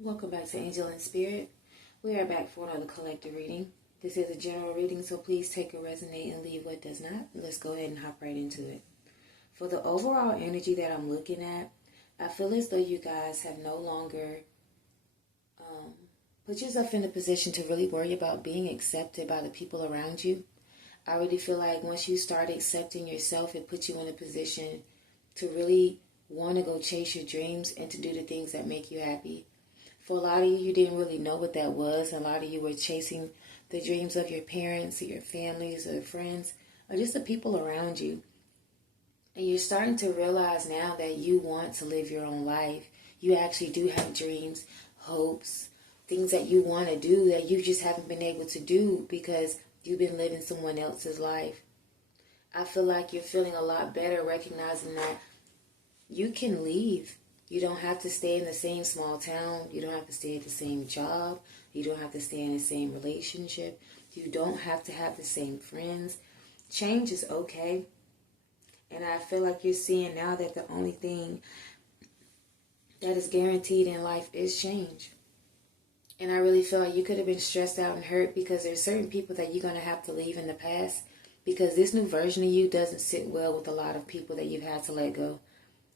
Welcome back to Angel and Spirit. We are back for another collective reading. This is a general reading, so please take a resonate and leave what does not. Let's go ahead and hop right into it. For the overall energy that I'm looking at, I feel as though you guys have no longer put yourself in a position to really worry about being accepted by the people around you. I really feel like once you start accepting yourself, it puts you in a position to really want to go chase your dreams and to do the things that make you happy. For a lot of you, you didn't really know what that was. A lot of you were chasing the dreams of your parents or your families or friends or just the people around you. And you're starting to realize now that you want to live your own life. You actually do have dreams, hopes, things that you want to do that you just haven't been able to do because you've been living someone else's life. I feel like you're feeling a lot better recognizing that you can leave. You don't have to stay in the same small town. You don't have to stay at the same job. You don't have to stay in the same relationship. You don't have to have the same friends. Change is okay. And I feel like you're seeing now that the only thing that is guaranteed in life is change. And I really feel like you could have been stressed out and hurt because there's certain people that you're going to have to leave in the past because this new version of you doesn't sit well with a lot of people that you've had to let go.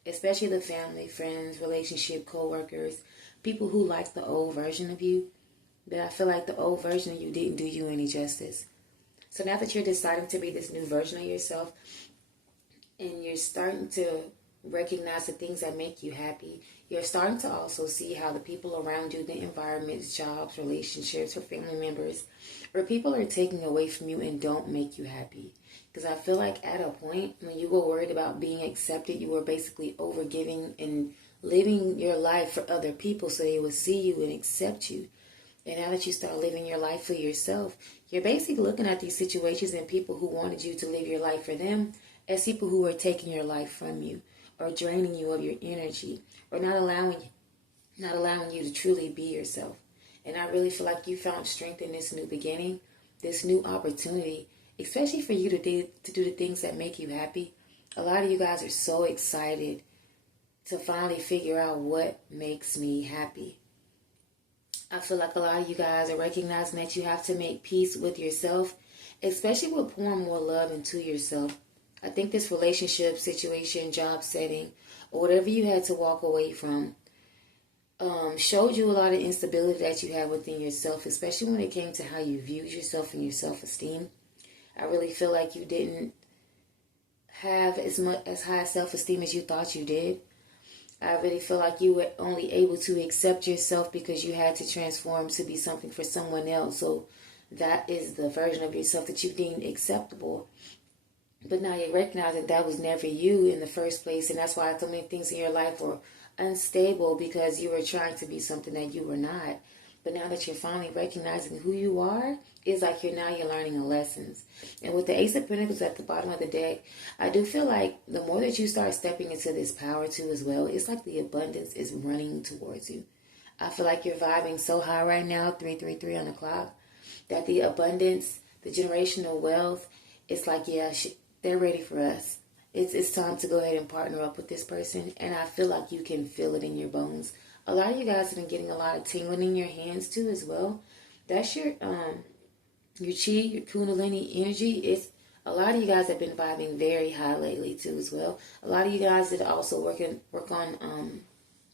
Especially the family, friends, relationship, co-workers, people who like the old version of you. But I feel like the old version of you didn't do you any justice. So now that you're deciding to be this new version of yourself and you're starting to recognize the things that make you happy, you're starting to also see how the people around you, the environments, jobs, relationships, or family members, or people are taking away from you and don't make you happy. Because I feel like at a point when you were worried about being accepted, you were basically overgiving and living your life for other people so they would see you and accept you. And now that you start living your life for yourself, you're basically looking at these situations and people who wanted you to live your life for them as people who are taking your life from you or draining you of your energy or not allowing you to truly be yourself. And I really feel like you found strength in this new beginning, this new opportunity, especially for you to do the things that make you happy. A lot of you guys are so excited to finally figure out what makes me happy. I feel like a lot of you guys are recognizing that you have to make peace with yourself, especially with pouring more love into yourself. I think this relationship situation, job setting, or whatever you had to walk away from showed you a lot of instability that you had within yourself, especially when it came to how you viewed yourself and your self-esteem. I really feel like you didn't have as high self-esteem as you thought you did. I really feel like you were only able to accept yourself because you had to transform to be something for someone else. So that is the version of yourself that you deemed acceptable. But now you recognize that that was never you in the first place. And that's why so many things in your life were unstable because you were trying to be something that you were not. But now that you're finally recognizing who you are, it's like you're learning the lessons. And with the Ace of Pentacles at the bottom of the deck, I do feel like the more that you start stepping into this power too as well, it's like the abundance is running towards you. I feel like you're vibing so high right now, 333 on the clock, that the abundance, the generational wealth, it's like, yeah, they're ready for us. It's time to go ahead and partner up with this person. And I feel like you can feel it in your bones. A lot of you guys have been getting a lot of tingling in your hands too as well. That's your chi, your kundalini energy. It's a lot of you guys have been vibing very high lately too as well. A lot of you guys that also work on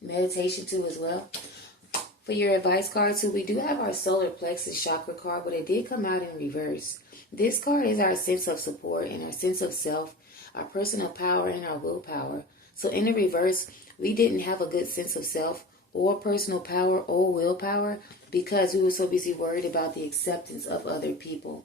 meditation too as well. For your advice card too, we do have our solar plexus chakra card, but it did come out in reverse. This card is our sense of support and our sense of self, our personal power and our willpower. So in the reverse, we didn't have a good sense of self or personal power or willpower because we were so busy worried about the acceptance of other people.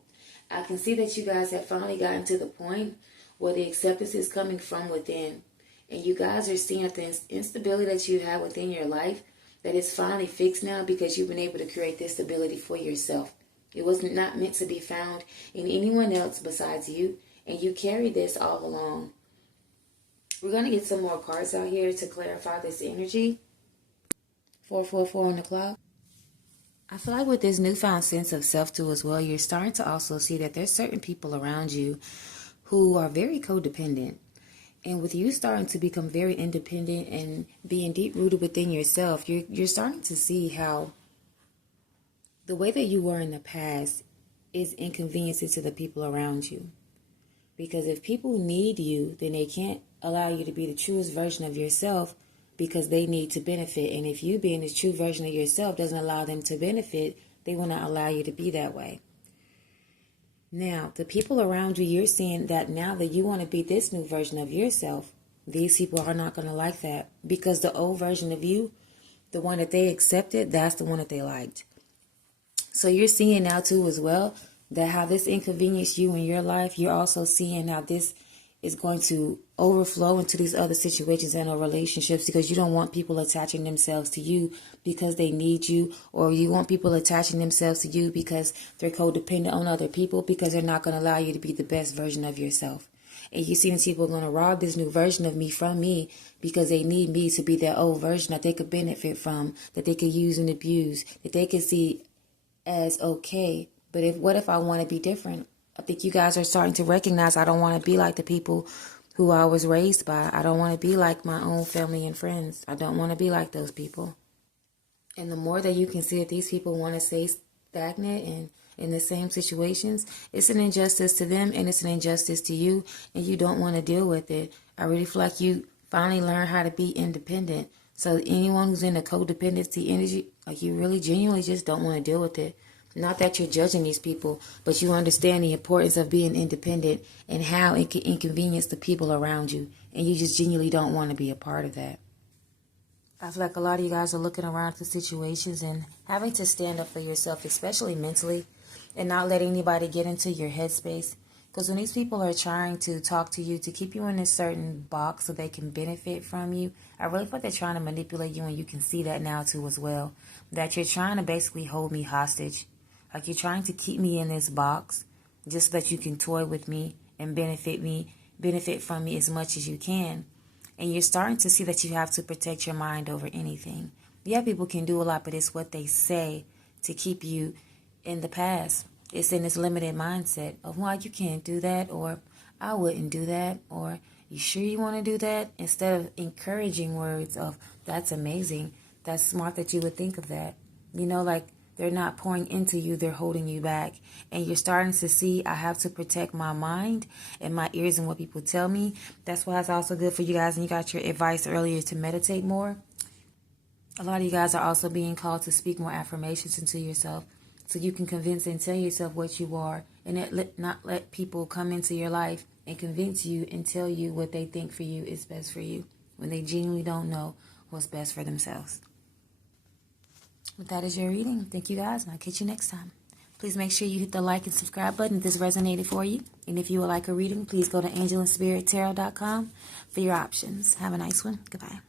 I can see that you guys have finally gotten to the point where the acceptance is coming from within. And you guys are seeing that the instability that you have within your life, that is finally fixed now because you've been able to create this stability for yourself. It was not meant to be found in anyone else besides you, and you carried this all along. We're going to get some more cards out here to clarify this energy. 444 on the clock. I feel like with this newfound sense of self too as well, you're starting to also see that there's certain people around you who are very codependent. And with you starting to become very independent and being deep rooted within yourself, you're starting to see how the way that you were in the past is inconveniencing to the people around you. Because if people need you, then they can't allow you to be the truest version of yourself because they need to benefit. And if you being the true version of yourself doesn't allow them to benefit, they will not allow you to be that way. Now, the people around you, you're seeing that now that you want to be this new version of yourself, these people are not going to like that because the old version of you, the one that they accepted, that's the one that they liked. So you're seeing now too as well that how this inconvenienced you in your life, you're also seeing how this is going to overflow into these other situations and or relationships because you don't want people attaching themselves to you because they need you, or you want people attaching themselves to you because they're codependent on other people because they're not going to allow you to be the best version of yourself. And you see these people are going to rob this new version of me from me because they need me to be that old version that they could benefit from, that they could use and abuse, that they could see as okay. But what if I want to be different? I think you guys are starting to recognize I don't want to be like the people who I was raised by. I don't want to be like my own family and friends. I don't want to be like those people. And the more that you can see that these people want to stay stagnant and in the same situations, it's an injustice to them and it's an injustice to you, and you don't want to deal with it. I really feel like you finally learn how to be independent. So anyone who's in a codependency energy, like you really genuinely just don't want to deal with it. Not that you're judging these people, but you understand the importance of being independent and how it can inconvenience the people around you. And you just genuinely don't want to be a part of that. I feel like a lot of you guys are looking around for situations and having to stand up for yourself, especially mentally, and not letting anybody get into your headspace. Because when these people are trying to talk to you to keep you in a certain box so they can benefit from you, I really feel like they're trying to manipulate you, and you can see that now too as well. That you're trying to basically hold me hostage. Like you're trying to keep me in this box just so that you can toy with me and benefit from me as much as you can. And you're starting to see that you have to protect your mind over anything. Yeah, people can do a lot, but it's what they say to keep you in the past. It's in this limited mindset of, well, you can't do that, or I wouldn't do that, or you sure you want to do that? Instead of encouraging words of, that's amazing, that's smart that you would think of that. You know, like, they're not pouring into you, they're holding you back. And you're starting to see, I have to protect my mind and my ears and what people tell me. That's why it's also good for you guys, and you got your advice earlier to meditate more. A lot of you guys are also being called to speak more affirmations into yourself so you can convince and tell yourself what you are, and not let people come into your life and convince you and tell you what they think for you is best for you when they genuinely don't know what's best for themselves. But that is your reading. Thank you guys, and I'll catch you next time. Please make sure you hit the like and subscribe button if this resonated for you. And if you would like a reading, please go to angelandspirittarot.com for your options. Have a nice one. Goodbye.